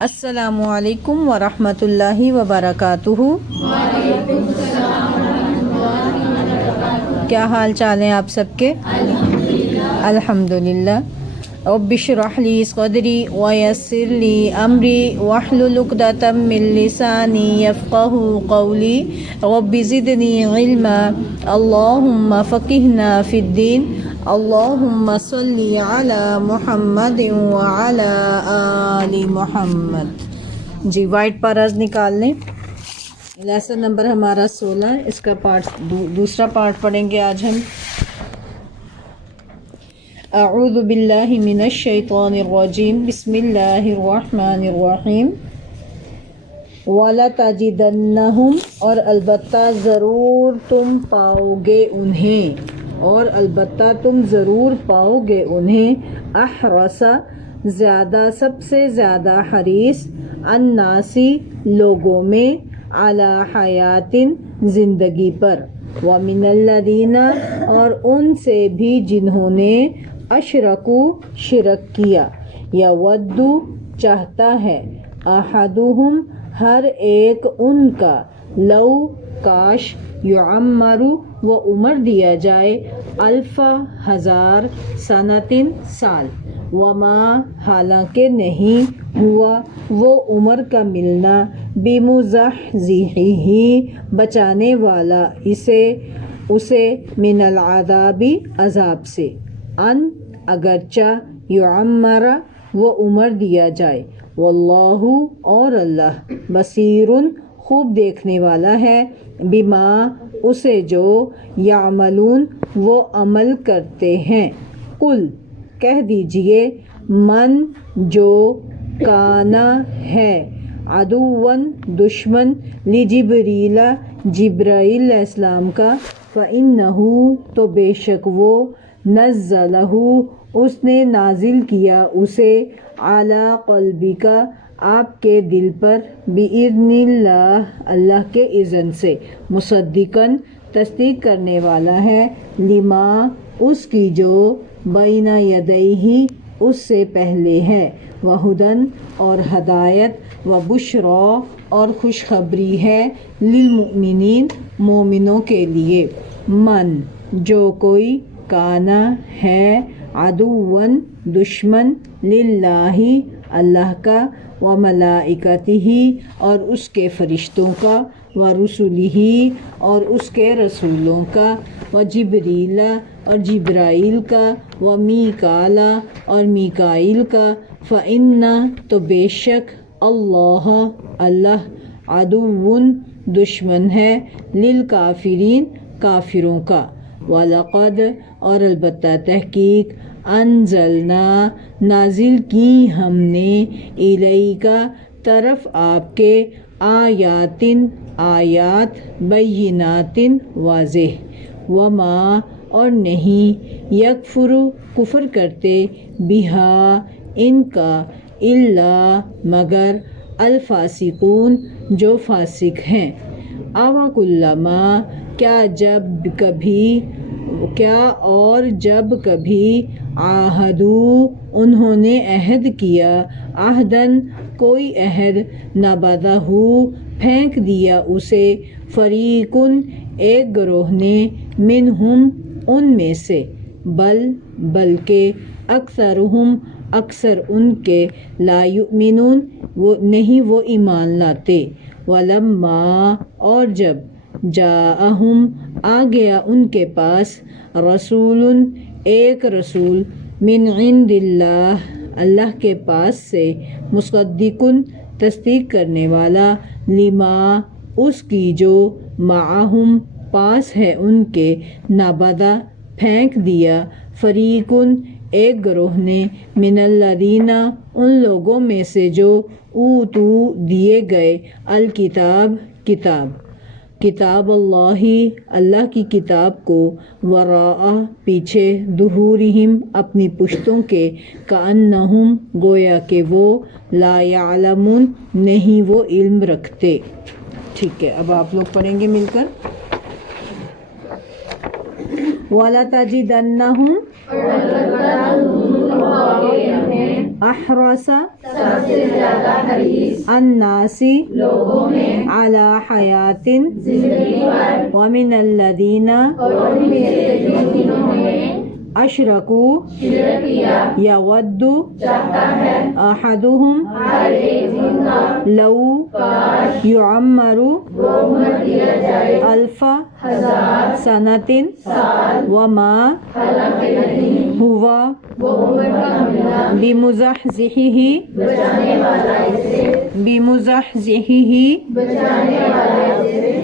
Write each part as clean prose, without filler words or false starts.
السلام علیکم ورحمۃ اللہ وبرکاتہ۔ کیا حال چال ہیں آپ سب کے؟ الحمدللہ۔ رب اشرح لی صدری ویسر لی امری واحلل عقدۃ من لسانی یفقہوا قولی رب زدنی علما اللہم فقہنا فی الدین اللہم صلی علی محمد وعلی آل محمد۔ جی وائٹ پاراز نکال لیں۔ لیسن نمبر ہمارا 16، اس کا دوسرا پارٹ پڑھیں گے آج ہم۔ اعوذ باللہ من الشیطان الرجیم، بسم اللہ الرحمن الرحیم۔ وَلَتَجِدَنَّهُمْ، اور البتہ ضرور تم پاؤ گے انہیں، اور البتہ تم ضرور پاؤ گے انہیں، احرص، زیادہ، سب سے زیادہ حریص، الناسی، لوگوں میں، علی حیات، زندگی پر، وَمِنَ الَّذِينَ، اور ان سے بھی جنہوں نے، اشرکوا، شرک کیا، یود، چاہتا ہے، احدہم، ہر ایک ان کا، لو، کاش، یعمر، وہ عمر دیا جائے، الف، ہزار، سنتٍ، سال، وما، حالانکہ نہیں، ہوا، وہ عمر کا ملنا، بمزحزحہ، بچانے والا اسے، من العذاب، عذاب سے، ان، اگرچہ، یعمر، وہ عمر دیا جائے، واللہ، اور اللہ، بصیر، خوب دیکھنے والا ہے، بما، اسے جو، یعملون، وہ عمل کرتے ہیں۔ قل، کہہ دیجئے، من، جو، کانا، ہے، عدواً، دشمن، لجبریل، جبرائیل علیہ السلام کا، فإنہ، تو بے شک وہ، نزلہ، اس نے نازل کیا اسے، علی قلبک، آپ کے دل پر، بإذن اللہ، اللہ کے اذن سے، مصدقاً، تصدیق کرنے والا ہے، لما، اس کی جو، بین یدیہ، اس سے پہلے ہے، وہدی، اور ہدایت، وبشریٰ، اور خوشخبری ہے، للمؤمنین، مومنوں کے لیے، من، جو کوئی، کانا، ہے، عدواً، دشمن، للہ، اللہ کا، وملائکتہ، اور اس کے فرشتوں کا، ورسلہ، اور اس کے رسولوں کا، وجبریل، اور جبرائیل کا، ومیکال، اور میکائیل کا، فإن، تو بے شک، اللہ، اللہ، عدو، دشمن ہے، للکافرین، کافروں کا، وَلَقَدْ، اور البتہ تحقیق، انزلنا، نازل کی ہم نے، الیک، طرف آپ کے، آیات، آیات، بینات، واضح، وما، اور نہیں، یکفر، کفر کرتے، بہا، ان کا، الا، مگر، الفاسقون، جو فاسق ہیں، اوکلما، کیا اور جب کبھی، عاہدوا، انہوں نے عہد کیا، عہداً، کوئی عہد، نبذہ، پھینک دیا اسے، فریقٌ، ایک گروہ نے، منہم، ان میں سے، بلکہ، اکثرہم، اکثر ان کے، لا یؤمنون، وہ نہیں، وہ ایمان لاتے، ولما، اور جب، جاءہم، آ گیا ان کے پاس، رسول، ایک رسول، من عند اللہ، اللہ کے پاس سے، مصدق، تصدیق کرنے والا، لما، اس کی جو، معہم، پاس ہے ان کے، نبذ، پھینک دیا، فریق، ایک گروہ نے، من الذین، ان لوگوں میں سے جو، اوتوا، دیے گئے، الکتاب، کتاب اللہ، اللہ کی کتاب کو، وراء، پیچھے، ظہورہم، اپنی پشتوں کے، کأنہم، گویا کہ وہ، لا یعلمون، نہیں وہ علم رکھتے۔ ٹھیک ہے، اب آپ لوگ پڑھیں گے مل کر۔ وَلَتَجِدَنَّهُمْ، احرس سب سے زیادہ حریص الناس لوگوں میں علی حیات زندگی پر ومن الذین اور ان میں سے جنہوں نے اشرکوا شرک کیا یود چاہتا ہے احدہم ہر ایک دن کا لو کاش یعمر وہ عمر دیا جائے الف 1000 سنۃ سال وما حالانکہ نہیں ہوا وہ عمر کا ملنا بمزحزحہ بچانے والا اسے بمزحزحہ بچانے والا اسے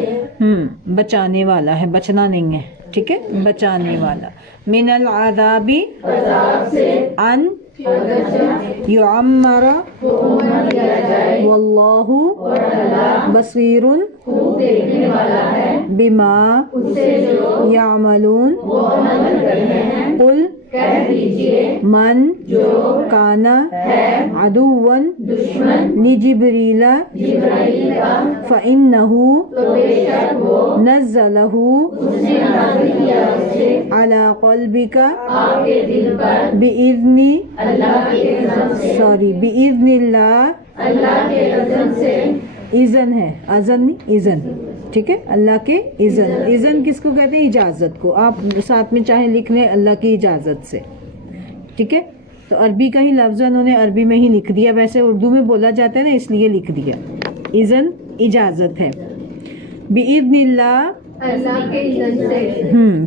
بچانے والا ہے، بچنا نہیں ہے، ٹھیک ہے، بچانے والا من العذاب عذاب سے ان اگرچہ یعمر وہ عمر دیا جائے واللہ اور اللہ بصیر خوب دیکھنے والا ہے بما اس سے جو یعملون وہ عمل کرتے ہیں قل کہہ دیجئے من جو کان ہے عدوا دشمن لجبریل جبرائیل کا فإنہ تو بے شک وہ نزلہ اس نے نازل کیا اسے علی قلبک آپ کے دل پر بإذن اللہ کے اذن سے بإذن اللہ، اللہ کے اذن سے اذن ہے، اذن نہیں، اذن، ٹھیک ہے، اللہ کے اذن، اذن کس کو کہتے ہیں؟ اجازت کو، آپ ساتھ میں چاہیں لکھ لیں اللہ کی اجازت سے، ٹھیک ہے، تو عربی کا ہی لفظ انہوں نے عربی میں ہی لکھ دیا، ویسے اردو میں بولا جاتا ہے نا اس لیے لکھ دیا، اذن اجازت ہے، بإذن اللہ، اللہ کے اذن سے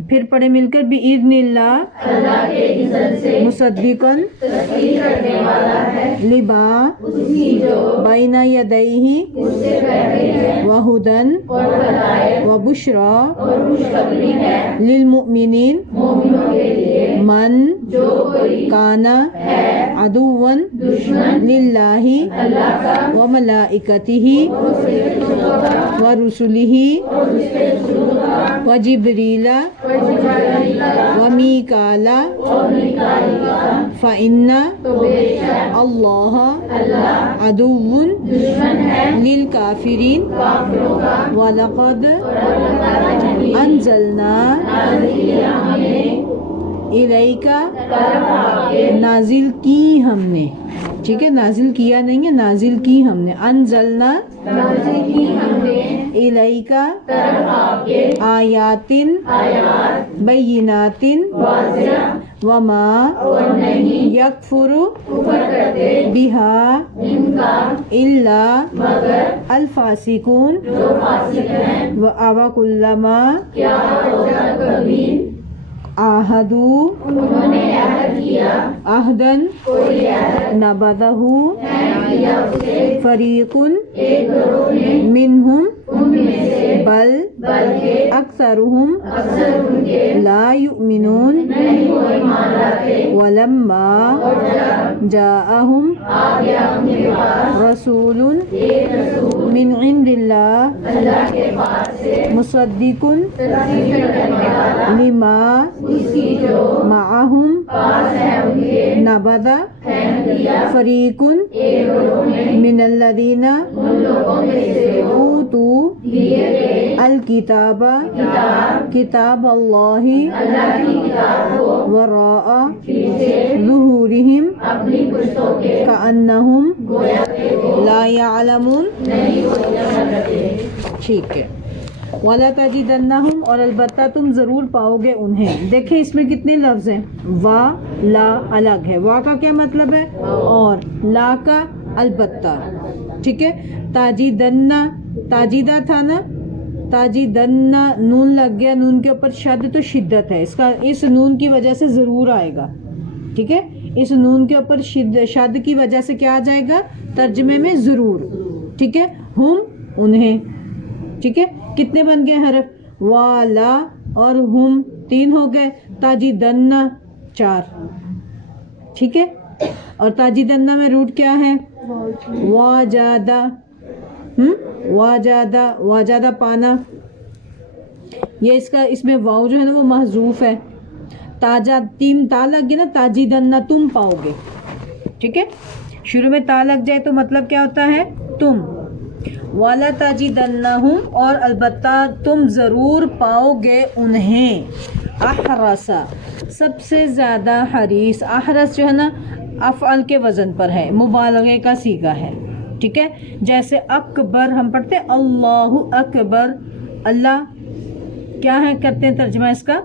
پھر پڑھے مل کر بإذن اللہ اللہ کے اذن سے مصدقاً تصدیق کرنے والا ہے لما اس کی جو بین یدیہ اس سے پہلے ہے وہدن اور ہدایت وبشرا اور خوشخبری ہے للمؤمنین مومنوں کے لیے من جو کوئی کان ہے عدوا دشمن للہ اللہ کا وملائکتہ اور اس کے فرشتوں کا ورسلہ اور اس کے رسولوں کا وجبریل اور جبرائیل کا ومیکال اور میکائیل کا فإن تو بے شک اللہ اللہ عدو دشمن ہے للکافرین کافروں کا وَلَقَدْ اور اللہ تعالیٰ نے أَنزَلْنَا نازل کیا ہم نے إِلَيْكَ طرف آپ کے نازل کی ہم نے، ٹھیک ہے، نازل کیا نہیں ہے، نازل کی ہم نے، انزلنا نازل کی ہم نے إِلَيْكَ طرف آپ کے آیات آیات بینات واضح وما اور نہیں یکفر کفر کرتے بها ان کا الا مگر الفاسقون جو فاسق ہیں وَأَوَكُلَّمَا کیا ہوگا کبھی عَاهَدُوا انہوں نے عہد کیا عَهْدًا کوئی عہد نَبَذَهُ پھینک دیا اسے فَرِيقٌ ایک گروہ نے مِنْهُمْ ان میں سے بل بلکہ أكثرهم اکثر ان کے لا يؤمنون نہیں وہ ایمان لاتے ولما اور جب جاءهم آ گیا ان کے پاس رسول ایک رسول من عند الله اللہ کے پاس سے مصدق تصدیق کرنے والا لما اس کی جو معهم پاس ہے ان کے نبذ پھینک دیا فريق ایک گروہ نے من الذين ان لوگوں میں سے وہ اوتوا دیے گئے الكتاب کتاب کتاب الله اللہ کی کتاب کو وراء پیچھے ظهورهم اپنی پشتوں کے كأنهم گویا کہ وہ لا يعلمون، نہیں وہ جمع کرتے ٹھیک ہے، وَلَا تَجِدَنَّهُمْ، اور البتہ تم ضرور پاؤ گے انہیں، دیکھیں اس میں کتنے لفظ ہیں، وا لا الگ ہے، وا کا کیا مطلب ہے اور لا کا البتہ، ٹھیک ہے، تاجیدنہ تاجیدہ تھا نا، تاجیدنہ نون لگ گیا، نون کے اوپر شد تو شدت ہے، اس نون کی وجہ سے ضرور آئے گا، ٹھیک ہے، اس نون کے اوپر شد کی وجہ سے کیا آ جائے گا ترجمے میں ضرور، ٹھیک ہے، ہم انہیں، ٹھیک ہے، کتنے بن گئے حرف، والا اور ہم 3 ہو گئے، تاجیدنہ 4، ٹھیک ہے، اور تاجیدنہ میں روٹ کیا ہے واجادہ، واجادہ پانا، یہ اس میں واو جو ہے نا وہ محذوف ہے، تاجا 3 تا لگ گیا نا، تاجیدنہ تم پاؤ گے، ٹھیک ہے، شروع میں تا لگ جائے تو مطلب کیا ہوتا ہے تم، والا تاجیدنہم، اور البتہ تم ضرور پاؤ گے انہیں، احرسا سب سے زیادہ حریص، احرس جو ہے نا افعل کے وزن پر ہے، مبالغے کا صیغہ ہے، ٹھیک ہے. جیسے اکبر ہم پڑھتے ہیں اللہ اکبر، اللہ کیا ہے کرتے ہیں ترجمہ اس کا،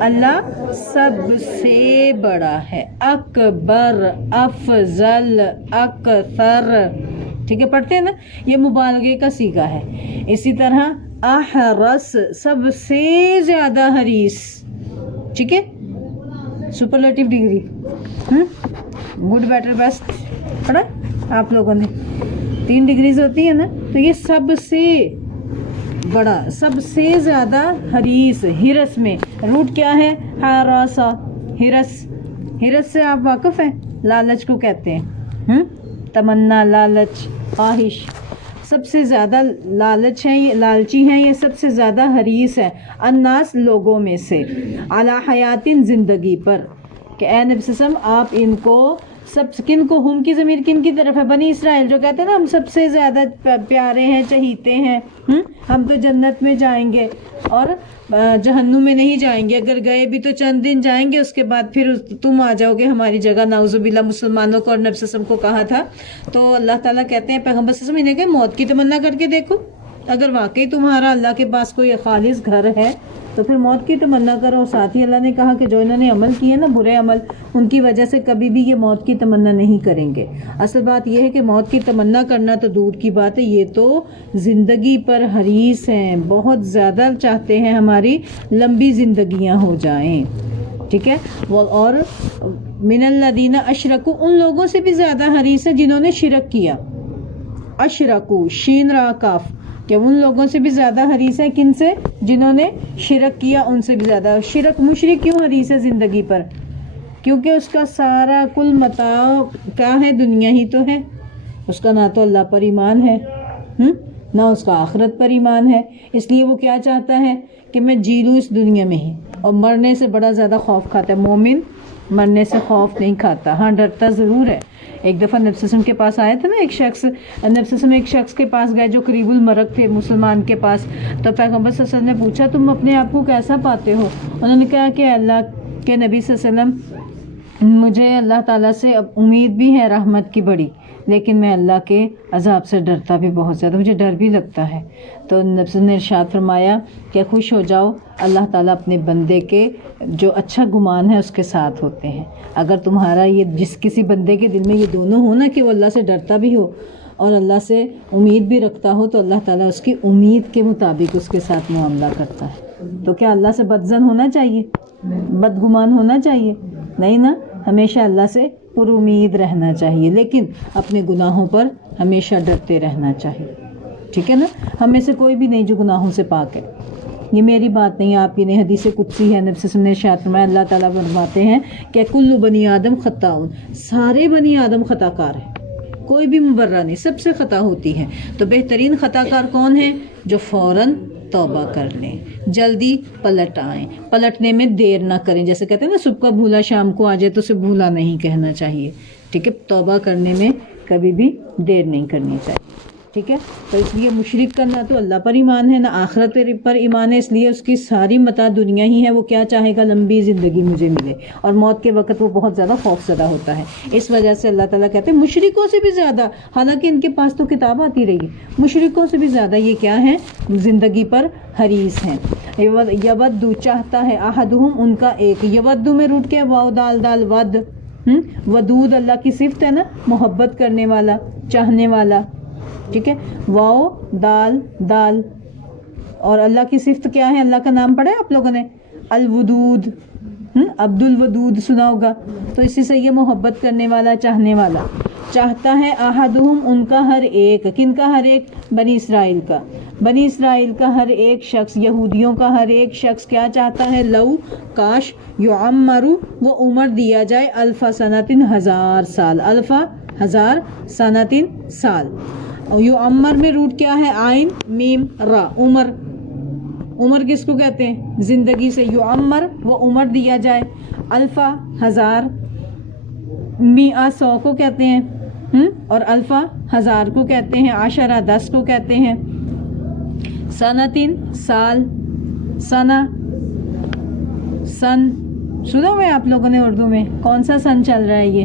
اللہ سب سے بڑا ہے. اکبر، افضل، اکثر، ٹھیک ہے پڑھتے ہیں نا، یہ مبالغے کا صیغہ ہے. اسی طرح احرس سب سے زیادہ حریص، ٹھیک ہے، سپرلیٹیو ڈگری، گڈ بیٹر بیسٹ پڑھا آپ لوگوں نے، 3 ڈگریز ہوتی ہے نا، تو یہ سب سے بڑا، سب سے زیادہ حریص. ہرس میں روٹ کیا ہے، حراسہ، ہرس، ہرس سے آپ واقف ہیں، لالچ کو کہتے ہیں، تمنا، لالچ، خواہش، سب سے زیادہ لالچ ہے، یہ لالچی ہیں، یہ سب سے زیادہ حریص ہے. الناس لوگوں میں سے، علی حیاتن زندگی پر، کہ اے نبی صلی اللہ علیہ وسلم آپ ان کو سب کن کو، ہم کی ضمیر کن کی طرف ہے، بنی اسرائیل، جو کہتے ہیں نا ہم سب سے زیادہ پیارے ہیں، چہیتے ہیں، ہم تو جنت میں جائیں گے اور جہنم میں نہیں جائیں گے، اگر گئے بھی تو چند دن جائیں گے، اس کے بعد پھر تم آ جاؤ گے ہماری جگہ. نعوذ باللہ مسلمانوں کو اور نبی صلی اللہ علیہ وسلم کو کہا تھا. تو اللہ تعالیٰ کہتے ہیں پیغمبر صلی اللہ علیہ وسلم انہیں کہ موت کی تمنا کر کے دیکھو، اگر واقعی تمہارا اللہ کے پاس کوئی خالص گھر ہے تو پھر موت کی تمنا کرو. ساتھ ہی اللہ نے کہا کہ جو انہوں نے عمل کیے نا برے عمل، ان کی وجہ سے کبھی بھی یہ موت کی تمنا نہیں کریں گے. اصل بات یہ ہے کہ موت کی تمنا کرنا تو دور کی بات ہے، یہ تو زندگی پر حریص ہیں، بہت زیادہ چاہتے ہیں ہماری لمبی زندگیاں ہو جائیں، ٹھیک ہے. اور من الذین اشرکوا ان لوگوں سے بھی زیادہ حریص ہیں جنہوں نے شرک کیا. اشرکو، شین را کاف، کہ ان لوگوں سے بھی زیادہ حریص ہے، کن سے، جنہوں نے شرک کیا ان سے بھی زیادہ. شرک، مشرک کیوں حریص ہے زندگی پر، کیونکہ اس کا سارا کل متاع کیا ہے، دنیا ہی تو ہے، اس کا نہ تو اللہ پر ایمان ہے، نہ اس کا آخرت پر ایمان ہے. اس لیے وہ کیا چاہتا ہے کہ میں جی لوں اس دنیا میں ہی، اور مرنے سے بڑا زیادہ خوف کھاتا ہے. مومن مرنے سے خوف نہیں کھاتا، ہاں ڈرتا ضرور ہے. ایک دفعہ نبی صلی اللہ علیہ وسلم کے پاس آیا تھا نا ایک شخص، نبی صلی اللہ علیہ وسلم ایک شخص کے پاس گئے جو قریب المرگ تھے مسلمان کے پاس. تو پیغمبر صلی اللہ علیہ وسلم نے پوچھا تم اپنے آپ کو کیسا پاتے ہو؟ انہوں نے کہا کہ اللہ کے نبی صلی اللہ علیہ وسلم مجھے اللہ تعالیٰ سے اب امید بھی ہے رحمت کی بڑی، لیکن میں اللہ کے عذاب سے ڈرتا بھی بہت زیادہ، مجھے ڈر بھی لگتا ہے. تو نبی صلی اللہ علیہ وسلم نے ارشاد فرمایا کہ خوش ہو جاؤ، اللہ تعالیٰ اپنے بندے کے جو اچھا گمان ہے اس کے ساتھ ہوتے ہیں. اگر تمہارا یہ جس کسی بندے کے دل میں یہ دونوں ہو نا کہ وہ اللہ سے ڈرتا بھی ہو اور اللہ سے امید بھی رکھتا ہو، تو اللہ تعالیٰ اس کی امید کے مطابق اس کے ساتھ معاملہ کرتا ہے. تو کیا اللہ سے بدظن ہونا چاہیے، بدگمان ہونا چاہیے؟ نہیں نا، ہمیشہ اللہ سے پر امید رہنا چاہیے، لیکن اپنے گناہوں پر ہمیشہ ڈرتے رہنا چاہیے، ٹھیک ہے نا. ہم میں سے کوئی بھی نہیں جو گناہوں سے پاک ہے، یہ میری بات نہیں آپ کی نہیں، حدیث قدسی ہے، نبی صلی اللہ علیہ وسلم نے ارشاد فرمایا، اللہ تعالیٰ فرماتے ہیں کہ کل بنی آدم خطاؤن، سارے بنی آدم خطا کار ہیں، کوئی بھی مبرہ نہیں، سب سے خطا ہوتی ہے. تو بہترین خطا کار کون ہے؟ جو فوراً توبہ کر لیں، جلدی پلٹ آئیں، پلٹنے میں دیر نہ کریں. جیسے کہتے ہیں نا صبح کا بھولا شام کو آ جائے تو اسے بھولا نہیں کہنا چاہیے، ٹھیک ہے. توبہ کرنے میں کبھی بھی دیر نہیں کرنی چاہیے، ٹھیک ہے. تو اس لیے مشرک کا نہ تو اللہ پر ایمان ہے نہ آخرت پر ایمان ہے، اس لیے اس کی ساری متاع دنیا ہی ہے. وہ کیا چاہے گا، لمبی زندگی مجھے ملے، اور موت کے وقت وہ بہت زیادہ خوف زدہ ہوتا ہے. اس وجہ سے اللہ تعالیٰ کہتے ہیں مشرکوں سے بھی زیادہ، حالانکہ ان کے پاس تو کتاب آتی رہی، مشرکوں سے بھی زیادہ یہ کیا ہے، زندگی پر حریص ہیں. یودو چاہتا ہے، احدہم ان کا ایک، یودو میں روٹ کیا، واو دال دال ود، ودود اللہ کی صفت ہے نا، محبت کرنے والا، چاہنے والا، ٹھیک ہے. واو دال دال، اور اللہ کی صفت کیا ہے، اللہ کا نام پڑھا ہے آپ لوگوں نے، الودود، عبد الودود سنا ہوگا. تو اسی سے یہ محبت کرنے والا، چاہنے والا. چاہتا ہے احدہم ان کا ہر ایک، کن کا ہر ایک، بنی اسرائیل کا، بنی اسرائیل کا ہر ایک شخص، یہودیوں کا ہر ایک شخص کیا چاہتا ہے، لو کاش، یعمرو وہ عمر دیا جائے، الف سنتن 1000 سال، الف 1000 سنتن سال. یعمر میں روٹ کیا ہے، عین میم را، عمر. عمر کس کو کہتے ہیں، زندگی سے. یعمر وہ عمر دیا جائے، الفا 1000، میاں 100 کو کہتے ہیں، اور الفا 1000 کو کہتے ہیں، عشرہ 10 کو کہتے ہیں، سنتین سال، سنہ سن سنا ہوا ہے آپ لوگوں نے اردو میں، کون سا سن چل رہا ہے یہ،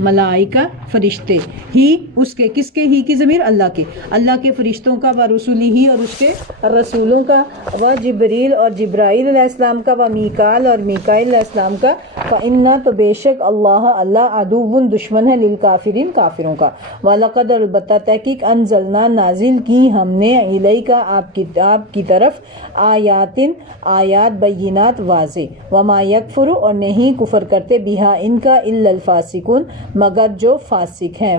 ملائکہ فرشتے، ہی اس کے، کس کے، ہی کی ضمیر اللہ کے، اللہ کے فرشتوں کا، و رسولی ہی اور اس کے رسولوں کا، و جبریل اور جبرائیل علیہ السلام کا، و میکال اور میکائیل علیہ السلام کا، فإنا تو بے شک اللہ عدو دشمن ہے للکافرین کافروں کا، وَلَقَدْ البتہ تحقیق انزلنا نازل کی ہم نے الیک آپ کی طرف آیات بینات واضح، وما یکفر اور نہیں کفر کرتے بہا ان کا الا الفاسقون مگر جو فاسق ہیں،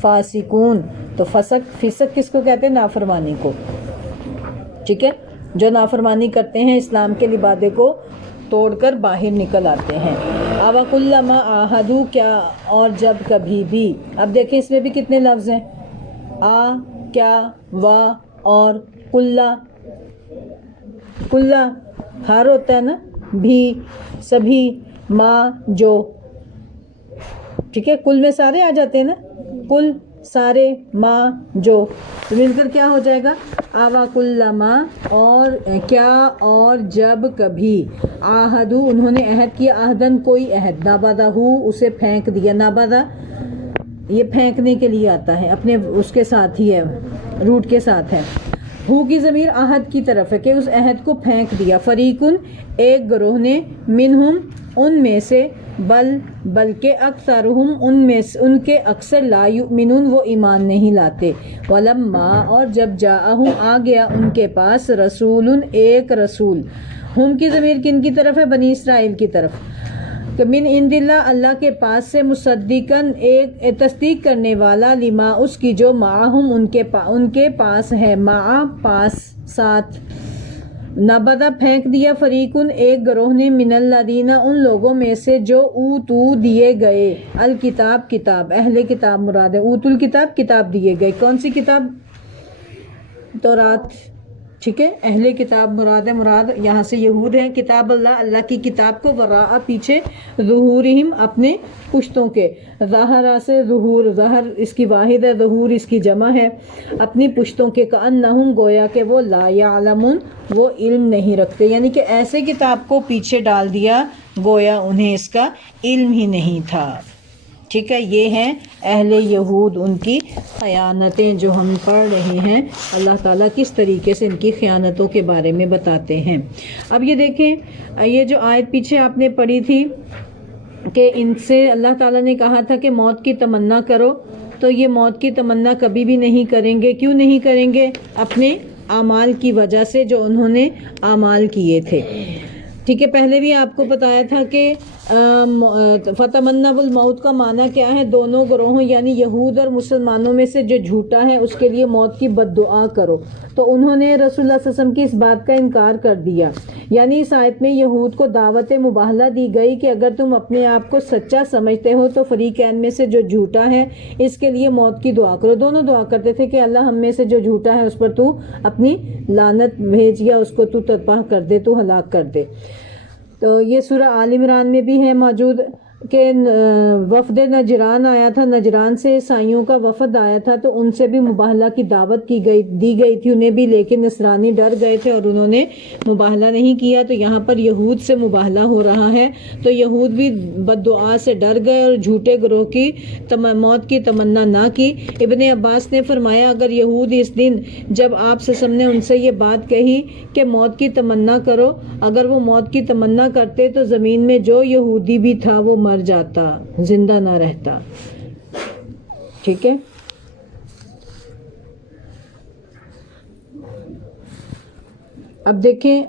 فاسقون تو فسق کس کو کہتے ہیں؟ نافرمانی کو، ٹھیک ہے، جو نافرمانی کرتے ہیں، اسلام کے لبادے کو توڑ کر باہر نکل آتے ہیں۔ اَوَ كُلَّمَا عَاهَدُوا کیا اور جب کبھی بھی، اب دیکھیں اس میں بھی کتنے لفظ ہیں، کیا، و اور کلّا ہر ہوتا ہے نا، بھی، سبھی، ما، جو، ٹھیک ہے، کل میں سارے آ جاتے ہیں نا، کل سارے، ما جو، تو مل کر کیا ہو جائے گا، آوا کلما اور کیا اور جب کبھی، آہدو انہوں نے عہد کیا، عہدن کوئی عہد، نابادہ اسے پھینک دیا، نابادہ یہ پھینکنے کے لیے آتا ہے، اپنے اس کے ساتھ ہی ہے، روٹ کے ساتھ ہے، ہو کی ضمیر عہد کی طرف ہے کہ اس عہد کو پھینک دیا، فریقن ایک گروہ نے، منہم ان میں سے، بلکہ اکثرہم ان کے اکثر لا یؤمنون وہ ایمان نہیں لاتے، ولما اور جب جاءہم آ گیا ان کے پاس، رسول ایک رسول، ہم کی ضمیر کن کی طرف ہے؟ بنی اسرائیل کی طرف، کہ من عند اللہ اللہ کے پاس سے، مصدقاً ایک تصدیق کرنے والا، لما اس کی جو، معہم ان کے پاس ہے، مع پاس ساتھ، نبذ پھینک دیا، فریقن ایک گروہ نے، من الذین ان لوگوں میں سے جو، اوتو دیے گئے، الکتاب کتاب، اہل کتاب مراد ہے، اوتو الکتاب کتاب دیے گئے، کون سی کتاب؟ تورات، ٹھیک ہے، اہل کتاب مراد ہے، مراد یہاں سے یہود ہیں، کتاب اللہ کی کتاب کو، وراء پیچھے، ظہورہم اپنے پشتوں کے، ظاہرہ سے ظہور، ظہر اس کی واحد ہے، ظہور اس کی جمع ہے، اپنی پشتوں کے، کأنہم گویا کہ وہ، لا یعلمون وہ علم نہیں رکھتے، یعنی کہ ایسے کتاب کو پیچھے ڈال دیا گویا انہیں اس کا علم ہی نہیں تھا، ٹھیک ہے، یہ ہیں اہل یہود، ان کی خیانتیں جو ہم پڑھ رہے ہیں، اللہ تعالیٰ کس طریقے سے ان کی خیانتوں کے بارے میں بتاتے ہیں۔ اب یہ دیکھیں، یہ جو آیت پیچھے آپ نے پڑھی تھی کہ ان سے اللہ تعالیٰ نے کہا تھا کہ موت کی تمنا کرو، تو یہ موت کی تمنا کبھی بھی نہیں کریں گے، کیوں نہیں کریں گے؟ اپنے اعمال کی وجہ سے جو انہوں نے اعمال کیے تھے، ٹھیک ہے، پہلے بھی آپ کو بتایا تھا کہ فتمنوا الموت کا معنی کیا ہے؟ دونوں گروہوں یعنی یہود اور مسلمانوں میں سے جو جھوٹا ہے اس کے لیے موت کی بد دعا کرو، تو انہوں نے رسول اللہ صلی اللہ علیہ وسلم کی اس بات کا انکار کر دیا، یعنی اس آیت میں یہود کو دعوت مباہلہ دی گئی کہ اگر تم اپنے آپ کو سچا سمجھتے ہو تو فریقین میں سے جو جھوٹا ہے اس کے لیے موت کی دعا کرو، دونوں دعا کرتے تھے کہ اللہ ہم میں سے جو جھوٹا ہے اس پر تو اپنی لعنت بھیج، یا اس کو تو تباہ کر دے، تو ہلاک کر دے۔ تو یہ سورہ آل عمران میں بھی ہے موجود کہ وفد نجران آیا تھا، نجران سے عیسائیوں کا وفد آیا تھا، تو ان سے بھی مباہلہ کی دعوت دی گئی تھی انہیں بھی، لیکن نصرانی ڈر گئے تھے اور انہوں نے مباہلہ نہیں کیا، تو یہاں پر یہود سے مباہلہ ہو رہا ہے، تو یہود بھی بد دعا سے ڈر گئے اور جھوٹے گروہ کی موت کی تمنا نہ کی۔ ابن عباس نے فرمایا اگر یہود اس دن جب آپ صلی اللہ علیہ وسلم نے ان سے یہ بات کہی کہ موت کی تمنا کرو، اگر وہ موت کی تمنا کرتے تو زمین میں جو یہودی بھی تھا وہ مر جاتا، زندہ نہ رہتا، ٹھیک ہے۔ اب دیکھیں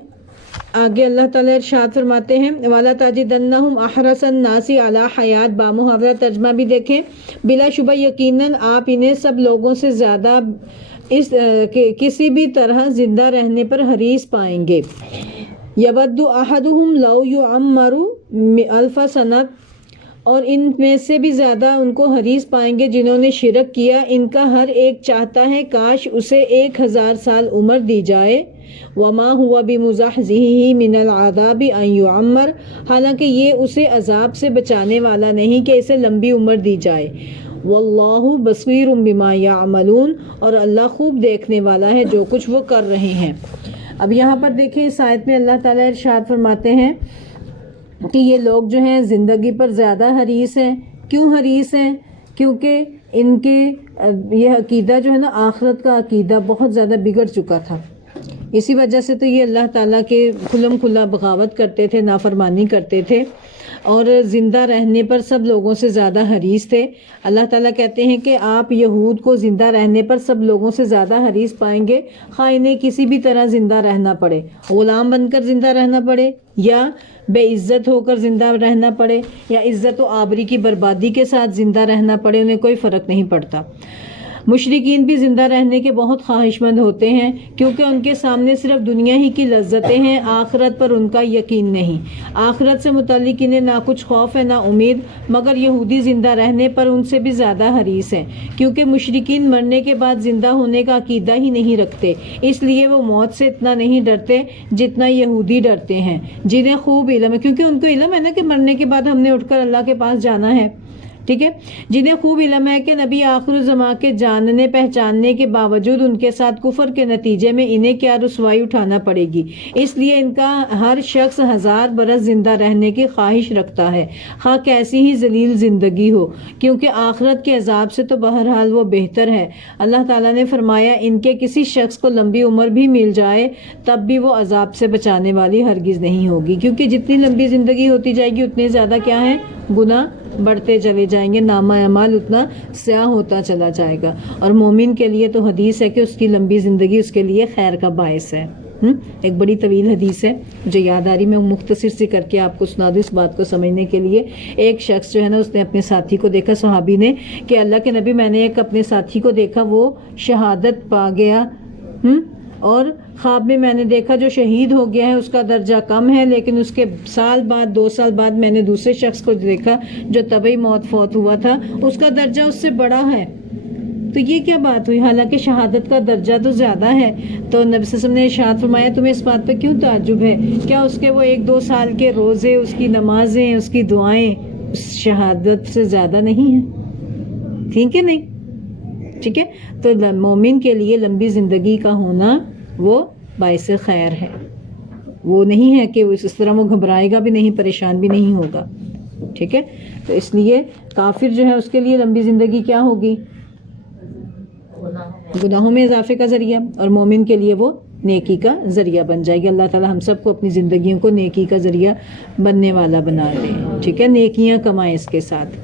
آگے اللہ تعالیٰ ارشاد فرماتے ہیں وَلَا تَجِدَنَّهُمْ أَحْرَصَ النَّاسِ عَلَى حَيَاةٍ، بامحاورہ ترجمہ بھی دیکھیں، بلا شبہ یقیناً آپ انہیں سب لوگوں سے زیادہ کسی بھی طرح زندہ رہنے پر حریص پائیں گے۔ یود احدہم لو یعمر الف سنۃ، اور ان میں سے بھی زیادہ ان کو حریص پائیں گے جنہوں نے شرک کیا، ان کا ہر ایک چاہتا ہے کاش اسے 1000 سال عمر دی جائے، وما ہوا بمزحزحہ من العذاب ان یعمر، حالانکہ یہ اسے عذاب سے بچانے والا نہیں کہ اسے لمبی عمر دی جائے، واللہ بصیر بما یعملون، اور اللہ خوب دیکھنے والا ہے جو کچھ وہ کر رہے ہیں۔ اب یہاں پر دیکھیں اس آیت میں اللہ تعالیٰ ارشاد فرماتے ہیں کہ یہ لوگ جو ہیں زندگی پر زیادہ حریص ہیں. کیوں حریص ہیں؟ کیونکہ ان کے یہ عقیدہ جو ہے نا، آخرت کا عقیدہ بہت زیادہ بگڑ چکا تھا. اسی وجہ سے تو یہ اللہ تعالیٰ کے کھلم کھلا بغاوت کرتے تھے، نافرمانی کرتے تھے، اور زندہ رہنے پر سب لوگوں سے زیادہ حریص تھے. اللہ تعالیٰ کہتے ہیں کہ آپ یہود کو زندہ رہنے پر سب لوگوں سے زیادہ حریص پائیں گے، خواہ انہیں کسی بھی طرح زندہ رہنا پڑے، غلام بن کر زندہ رہنا پڑے، یا بے عزت ہو کر زندہ رہنا پڑے، یا عزت و آبری کی بربادی کے ساتھ زندہ رہنا پڑے، انہیں کوئی فرق نہیں پڑتا. مشرکین بھی زندہ رہنے کے بہت خواہش مند ہوتے ہیں، کیونکہ ان کے سامنے صرف دنیا ہی کی لذتیں ہیں، آخرت پر ان کا یقین نہیں. آخرت سے متعلق انہیں نہ کچھ خوف ہے نہ امید. مگر یہودی زندہ رہنے پر ان سے بھی زیادہ حریص ہیں، کیونکہ مشرکین مرنے کے بعد زندہ ہونے کا عقیدہ ہی نہیں رکھتے، اس لیے وہ موت سے اتنا نہیں ڈرتے جتنا یہودی ڈرتے ہیں، جنہیں خوب علم ہے. کیونکہ ان کو علم ہے نا کہ مرنے کے بعد ہم نے اٹھ کر اللہ کے پاس جانا ہے. ٹھیک ہے، جنہیں خوب علم ہے کہ نبی آخر الزماں کے جاننے پہچاننے کے باوجود ان کے ساتھ کفر کے نتیجے میں انہیں کیا رسوائی اٹھانا پڑے گی. اس لیے ان کا ہر شخص 1000 برس زندہ رہنے کی خواہش رکھتا ہے، خواہ کیسی ہی ذلیل زندگی ہو، کیونکہ آخرت کے عذاب سے تو بہرحال وہ بہتر ہے. اللہ تعالیٰ نے فرمایا ان کے کسی شخص کو لمبی عمر بھی مل جائے تب بھی وہ عذاب سے بچانے والی ہرگز نہیں ہوگی، کیونکہ جتنی لمبی زندگی ہوتی جائے گی اتنے زیادہ کیا ہے، گناہ بڑھتے چلے جائیں گے، نامہ اعمال اتنا سیاہ ہوتا چلا جائے گا. اور مومن کے لیے تو حدیث ہے کہ اس کی لمبی زندگی اس کے لیے خیر کا باعث ہے. ایک بڑی طویل حدیث ہے جو یاد آ رہی، میں مختصر سی کر کے آپ کو سنا دوں اس بات کو سمجھنے کے لیے. ایک شخص جو ہے نا، اس نے اپنے ساتھی کو دیکھا، صحابی نے، کہ اللہ کے نبی میں نے ایک اپنے ساتھی کو دیکھا وہ شہادت پا گیا، اور خواب میں نے دیکھا جو شہید ہو گیا ہے اس کا درجہ کم ہے، لیکن اس کے سال بعد 2 سال بعد میں نے دوسرے شخص کو دیکھا جو طبعی موت فوت ہوا تھا، اس کا درجہ اس سے بڑا ہے. تو یہ کیا بات ہوئی؟ حالانکہ شہادت کا درجہ تو زیادہ ہے. تو نبی صلی اللہ علیہ وسلم نے ارشاد فرمایا تمہیں اس بات پہ کیوں تعجب ہے؟ کیا اس کے وہ 1-2 سال کے روزے، اس کی نمازیں، اس کی دعائیں اس شہادت سے زیادہ نہیں ہیں؟ ٹھیک ہے نہیں؟ ٹھیک ہے، تو مومن کے لیے لمبی زندگی کا ہونا وہ باعث خیر ہے. وہ نہیں ہے کہ اس طرح وہ گھبرائے گا بھی نہیں، پریشان بھی نہیں ہوگا. ٹھیک ہے، تو اس لیے کافر جو ہے اس کے لیے لمبی زندگی کیا ہوگی؟ گناہوں میں اضافے کا ذریعہ، اور مومن کے لیے وہ نیکی کا ذریعہ بن جائے گی. اللہ تعالی ہم سب کو اپنی زندگیوں کو نیکی کا ذریعہ بننے والا بنا دے. ٹھیک ہے، نیکیاں کمائیں اس کے ساتھ.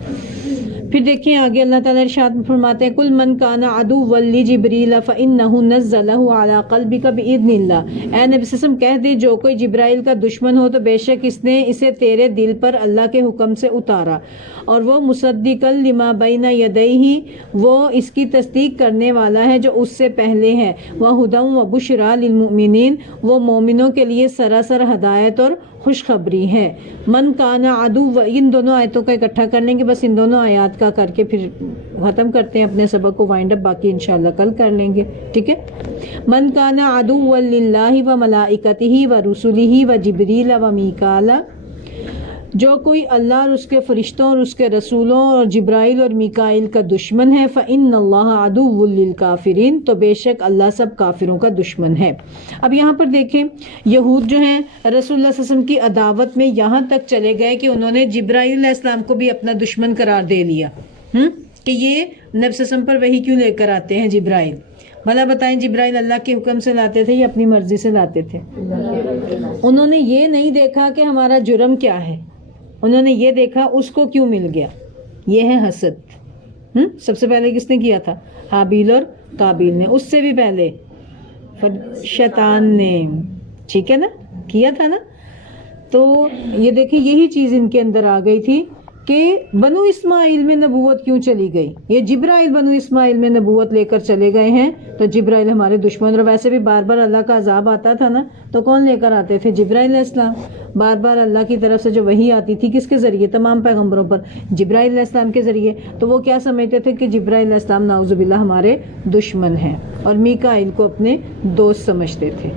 پھر دیکھیں آگے اللہ تعالیٰ ارشاد فرماتے ہیں کل من کان عدوا لجبریل فإنہ نزلہ علی قلبک بإذن اللہ. اے نبی صلی اللہ علیہ وسلم کہہ دے جو کوئی جبرائیل کا دشمن ہو تو بے شک اس نے اسے تیرے دل پر اللہ کے حکم سے اتارا، اور وہ مصدقا لما بین یدیہ، وہ اس کی تصدیق کرنے والا ہے جو اس سے پہلے ہے، وہدی وبشری للمؤمنین، وہ مومنوں کے لیے سراسر ہدایت اور خوشخبری ہے. من کان عدو، ان دونوں آیتوں کا اکٹھا کر لیں گے، بس ان دونوں آیات کا کر کے پھر ختم کرتے ہیں اپنے سبق کو وائنڈ اپ، باقی انشاءاللہ کل کر لیں گے. ٹھیک ہے، من کان عدوا للہ وملائکتہ ورسلہ وجبریل ومیکال، جو کوئی اللہ اور اس کے فرشتوں اور اس کے رسولوں اور جبرائیل اور میکائیل کا دشمن ہے، فإن اللہ عدو للکافرین، تو بے شک اللہ سب کافروں کا دشمن ہے. اب یہاں پر دیکھیں یہود جو ہیں رسول اللہ صلی اللہ علیہ وسلم کی عداوت میں یہاں تک چلے گئے کہ انہوں نے جبرائیل علیہ السلام کو بھی اپنا دشمن قرار دے لیا کہ یہ نبی صلی اللہ علیہ وسلم پر وحی کیوں لے کر آتے ہیں جبرائیل. بھلا بتائیں جبرائیل اللہ کے حکم سے لاتے تھے یا اپنی مرضی سے لاتے تھے؟ انہوں نے یہ نہیں دیکھا کہ ہمارا جرم کیا ہے، انہوں نے یہ دیکھا اس کو کیوں مل گیا. یہ ہے حسد. سب سے پہلے کس نے کیا تھا؟ حابیل اور قابیل نے. اس سے بھی پہلے شیطان نے. ٹھیک ہے نا، کیا تھا نا. تو یہ دیکھیں یہی چیز ان کے اندر آ گئی تھی کہ بنو اسماعیل میں نبوت کیوں چلی گئی. یہ جبرائیل بنو اسماعیل میں نبوت لے کر چلے گئے ہیں، تو جبرائیل ہمارے دشمن. اور ویسے بھی بار بار اللہ کا عذاب آتا تھا نا، تو کون لے کر آتے تھے؟ جبرائیل علیہ السلام. بار بار اللہ کی طرف سے جو وحی آتی تھی کس کے ذریعے؟ تمام پیغمبروں پر جبرائیل علیہ السلام کے ذریعے. تو وہ کیا سمجھتے تھے کہ جبرائیل علیہ السلام نعوذ باللہ ہمارے دشمن ہیں، اور میکائیل کو اپنے دوست سمجھتے تھے.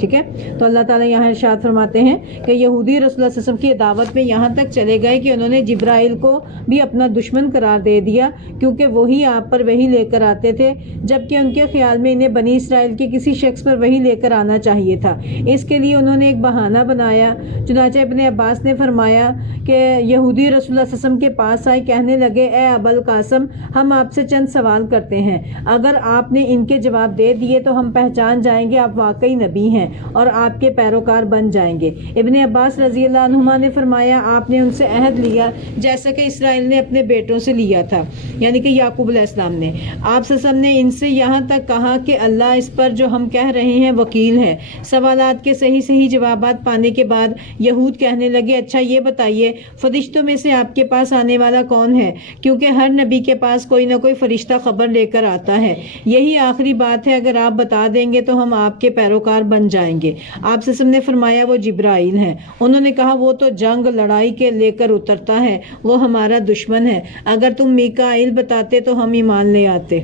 ٹھیک ہے. تو اللہ تعالیٰ یہاں ارشاد فرماتے ہیں کہ یہودی رسول اللہ صلی اللہ علیہ وسلم کی دعوت میں یہاں تک چلے گئے کہ انہوں نے جبرائیل کو بھی اپنا دشمن قرار دے دیا، کیونکہ وہی آپ پر وہی لے کر آتے تھے، جبکہ ان کے خیال میں انہیں بنی اسرائیل کے کسی شخص پر وہی لے کر آنا چاہیے تھا. اس کے لیے انہوں نے ایک بہانہ بنایا. چنانچہ ابن عباس نے فرمایا کہ یہودی رسول اللہ صلی اللہ علیہ وسلم کے پاس آئے، کہنے لگے اے ابوالقاسم، ہم آپ سے چند سوال کرتے ہیں، اگر آپ نے ان کے جواب دے دیے تو ہم پہچان جائیں گے آپ واقعی نبی ہیں اور آپ کے پیروکار بن جائیں گے. ابن عباس رضی اللہ عنہما نے فرمایا آپ نے ان سے عہد لیا جیسا کہ اسرائیل نے اپنے بیٹوں سے لیا تھا، یعنی کہ یعقوب علیہ السلام نے. آپ وسلم نے ان سے یہاں تک کہا کہ اللہ اس پر جو ہم کہہ رہے ہیں وکیل ہے. سوالات کے صحیح جوابات پانے کے بعد یہود کہنے لگے اچھا یہ بتائیے فرشتوں میں سے آپ کے پاس آنے والا کون ہے، کیونکہ ہر نبی کے پاس کوئی نہ کوئی فرشتہ خبر لے کر آتا ہے، یہی آخری بات ہے، اگر آپ بتا دیں گے تو ہم آپ کے پیروکار بن جائیں گے. آپ سے سب نے فرمایا وہ جبرائیل ہیں. انہوں نے کہا وہ تو جنگ لڑائی کے لے کر اترتا ہے، وہ ہمارا دشمن ہے، اگر تم میکائیل بتاتے تو ہم ایمان لے آتے.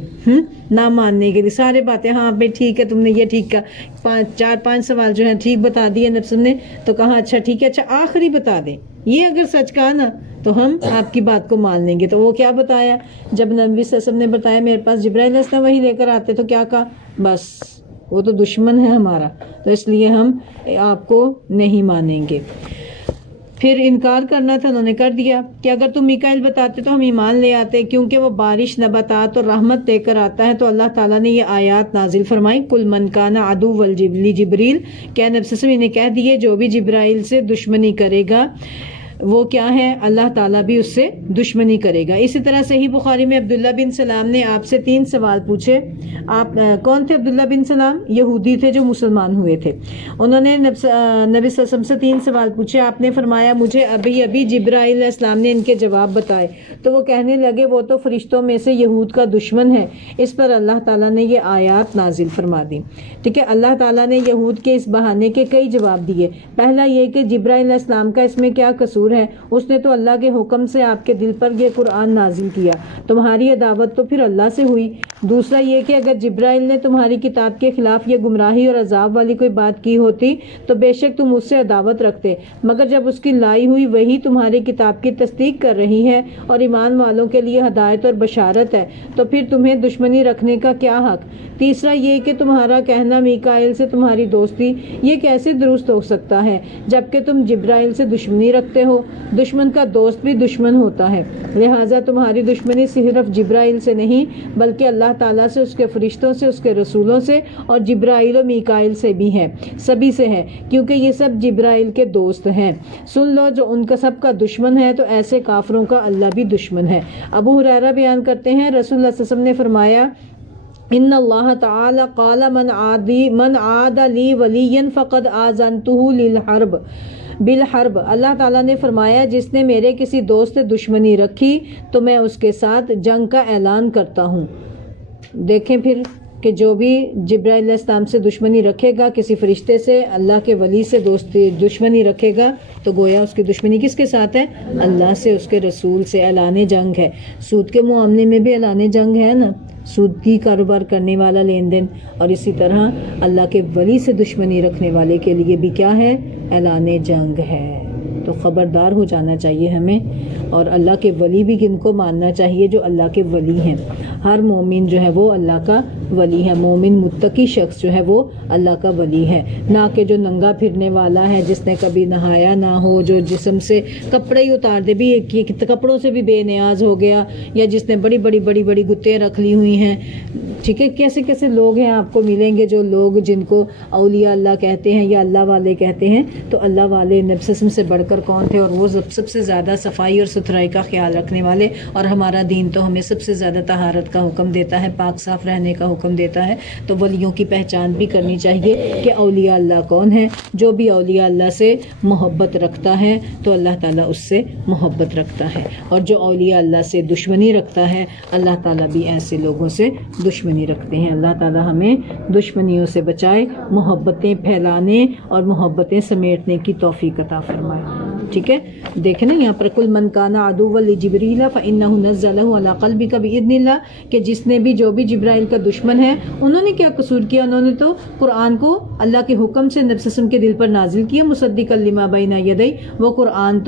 نہ ماننے کے لیے سارے باتیں، ہاں بھائی ٹھیک ہے تم نے یہ ٹھیک کہا، 4-5 سوال جو ہیں ٹھیک بتا دیے نبی نے، تو کہا اچھا ٹھیک ہے، اچھا آخری بتا دیں، یہ اگر سچ کہا نا تو ہم آپ کی بات کو مان لیں گے. تو وہ کیا بتایا؟ جب نبی صلی اللہ علیہ وسلم نے بتایا میرے پاس جبرائیل علیہ السلام وہی لے کر آتے، تو کیا کہا؟ بس وہ تو دشمن ہے ہمارا، تو اس لیے ہم آپ کو نہیں مانیں گے. پھر انکار کرنا تھا، انہوں نے کر دیا کہ اگر تم میکائیل بتاتے تو ہم ایمان لے آتے، کیونکہ وہ بارش، نباتات اور رحمت لے کر آتا ہے. تو اللہ تعالیٰ نے یہ آیات نازل فرمائی کل من کان عدو لجبریل، کہ نبی صلی اللہ علیہ وسلم انہیں کہہ دیے جو بھی جبرائیل سے دشمنی کرے گا وہ کیا ہے، اللہ تعالیٰ بھی اس سے دشمنی کرے گا. اسی طرح صحیح بخاری میں عبداللہ بن سلام نے آپ سے 3 سوال پوچھے. آپ کون تھے؟ عبداللہ بن سلام یہودی تھے جو مسلمان ہوئے تھے. انہوں نے نبی صلی اللہ علیہ وسلم سے 3 سوال پوچھے. آپ نے فرمایا مجھے ابھی جبرائیل علیہ السلام نے ان کے جواب بتائے. تو وہ کہنے لگے وہ تو فرشتوں میں سے یہود کا دشمن ہے. اس پر اللہ تعالیٰ نے یہ آیات نازل فرما دی. ٹھیک ہے، اللہ تعالیٰ نے یہود کے اس بہانے کے کئی جواب دیے. پہلا یہ کہ جبرائیل علیہ السلام کا اس میں کیا قصور ہے، اس نے تو اللہ کے حکم سے آپ کے دل پر یہ قرآن نازل کیا، تمہاری عداوت تو پھر اللہ سے ہوئی. دوسرا یہ کہ اگر جبرائیل نے تمہاری کتاب کے خلاف یہ گمراہی اور عذاب والی کوئی بات کی ہوتی تو بے شک تم اس سے عداوت رکھتے، مگر جب اس کی لائی ہوئی وہی تمہاری کتاب کی تصدیق کر رہی ہے اور ایمان والوں کے لیے ہدایت اور بشارت ہے تو پھر تمہیں دشمنی رکھنے کا کیا حق. تیسرا یہ کہ تمہارا کہنا میکائیل سے تمہاری دوستی یہ کیسے درست ہو سکتا ہے جبکہ تم جبرائیل سے دشمنی رکھتے ہو. دشمن کا دوست بھی دشمن ہوتا ہے، لہٰذا تمہاری دشمنی صرف جبرائیل سے نہیں بلکہ اللہ تعالیٰ سے، اس کے فرشتوں سے، اس کے رسولوں سے اور جبرائیل و میکائیل سے بھی ہے، سبھی سے ہے، کیونکہ یہ سب جبرائیل کے دوست ہیں. سن لو جو ان کا سب کا دشمن ہے تو ایسے کافروں کا اللہ بھی دشمن ہے. ابو ہریرہ بیان کرتے ہیں رسول اللہ صلی اللہ علیہ وسلم نے فرمایا ان اللہ تعالی قال من عاد لی ولیا فقد آذنتہ بالحرب. اللہ تعالیٰ نے فرمایا جس نے میرے کسی دوست سے دشمنی رکھی تو میں اس کے ساتھ جنگ کا اعلان کرتا ہوں. دیکھیں پھر کہ جو بھی جبرائیل علیہ السلام سے دشمنی رکھے گا، کسی فرشتے سے، اللہ کے ولی سے دشمنی رکھے گا تو گویا اس کی دشمنی کس کے ساتھ ہے؟ اللہ سے، اس کے رسول سے. اعلان جنگ ہے. سود کے معاملے میں بھی اعلان جنگ ہے نا، سود کی کاروبار کرنے والا لین دین، اور اسی طرح اللہ کے ولی سے دشمنی رکھنے والے کے لیے بھی کیا ہے؟ اعلان جنگ ہے. تو خبردار ہو جانا چاہیے ہمیں، اور اللہ کے ولی بھی کن کو ماننا چاہیے؟ جو اللہ کے ولی ہیں. ہر مومن جو ہے وہ اللہ کا ولی ہے. مومن متقی شخص جو ہے وہ اللہ کا ولی ہے، نہ کہ جو ننگا پھرنے والا ہے، جس نے کبھی نہایا نہ ہو، جو جسم سے کپڑے ہی اتار دے، بھی کپڑوں سے بھی بے نیاز ہو گیا، یا جس نے بڑی بڑی گتیں رکھ لی ہوئی ہیں. ٹھیک ہے، کیسے کیسے لوگ ہیں آپ کو ملیں گے جو لوگ جن کو اولیاء اللہ کہتے ہیں یا اللہ والے کہتے ہیں. تو اللہ والے نبی صلی اللہ علیہ وسلم سے بڑھ کر کون تھے؟ اور وہ سب سے زیادہ صفائی اور ستھرائی کا خیال رکھنے والے. اور ہمارا دین تو ہمیں سب سے زیادہ طہارت کا حکم دیتا ہے، پاک صاف رہنے کا حکم دیتا ہے. تو ولیوں کی پہچان بھی کرنی چاہیے کہ اولیاء اللہ کون ہیں. جو بھی اولیاء اللہ سے محبت رکھتا ہے تو اللہ تعالیٰ اس سے محبت رکھتا ہے، اور جو اولیاء اللہ سے دشمنی رکھتا ہے اللہ تعالیٰ بھی ایسے لوگوں سے دشمنی رکھتے ہیں. اللہ تعالیٰ ہمیں دشمنیوں سے بچائے، محبتیں پھیلانے اور محبتیں سمیٹنے کی توفیق عطا فرمائے. ٹھیک ہے، دیکھیں نا یہاں پر کل من کان عدوا لجبریل فانہ نزلہ علی قلبک باذن اللہ، کہ جس نے بھی جو بھی جبرائیل کا دشمن ہے انہوں نے کیا قصور کیا، انہوں نے تو قرآن کو اللہ کے حکم سے نبی صلی اللہ علیہ وسلم کے دل پر نازل کیا، مصدقا لما بین یدی، وہ قرآن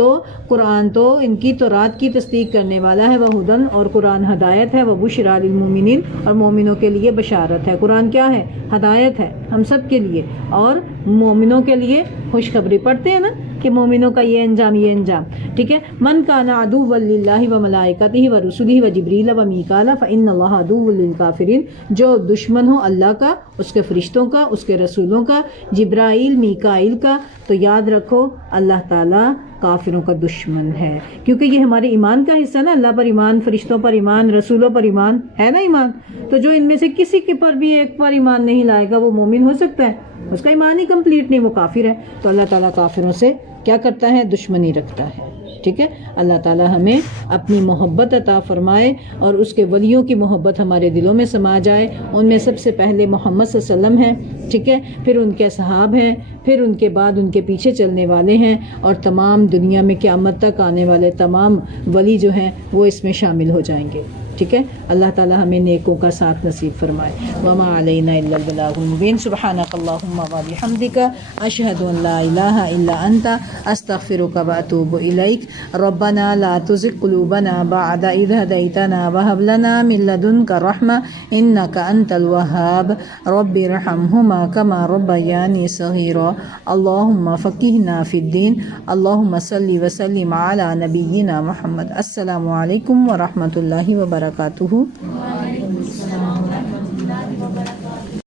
تو ان کی تورات کی تصدیق کرنے والا ہے، وہ ہدن اور قرآن ہدایت ہے، وہ بشریٰ للمؤمنین اور مومنوں کے لیے بشارت ہے۔ قرآن کیا ہے؟ ہدایت ہے ہم سب کے لیے، اور مومنوں کے لیے خوشخبری پڑھتے ہیں نا کہ مومنوں کا یہ انجام یہ انجام، ٹھیک ہے۔ من کان عدوا للہ وملائکتہ ورسلہ وجبریل ومیکال فإن اللہ عدو للکافرین، جو دشمن ہو اللہ کا، اس کے فرشتوں کا، اس کے رسولوں کا، جبرائیل میکائیل کا، تو یاد رکھو اللہ تعالیٰ کافروں کا دشمن ہے، کیونکہ یہ ہمارے ایمان کا حصہ نا، اللہ پر ایمان، فرشتوں پر ایمان، رسولوں پر ایمان ہے نا ایمان، تو جو ان میں سے کسی کے پر بھی ایک پر ایمان نہیں لائے گا وہ مومن ہو سکتا ہے؟ اس کا ایمان ہی کمپلیٹ نہیں، وہ کافر ہے۔ تو اللہ تعالیٰ کافروں سے کیا کرتا ہے؟ دشمنی رکھتا ہے، ٹھیک ہے۔ اللہ تعالیٰ ہمیں اپنی محبت عطا فرمائے اور اس کے ولیوں کی محبت ہمارے دلوں میں سما جائے۔ ان میں سب سے پہلے محمد صلی اللہ علیہ وسلم ہیں، ٹھیک ہے، پھر ان کے صحاب ہیں، پھر ان کے بعد ان کے پیچھے چلنے والے ہیں، اور تمام دنیا میں قیامت تک آنے والے تمام ولی جو ہیں وہ اس میں شامل ہو جائیں گے، ٹھیک ہے۔ اللہ تعالیٰ ہمیں نیکوں کا ساتھ نصیب فرمائے۔ وما علینا الا البلاغ المبین۔ سبحانک اللہم وبحمدک، اشہد ان لا الہ الا انت، استغفرک واتوب الیک۔ ربنا لا تزغ قلوبنا بعد اذ ہدیتنا وہب لنا من لدنک رحمہ انک انت الوہاب۔ رب ارحمہما کما ربیانی صغیرا۔ اللہم فقہنا فی الدین۔ اللہم صلی وسلم علی نبینا محمد۔ السلام علیکم ورحمۃ اللہ وبرکاتہ۔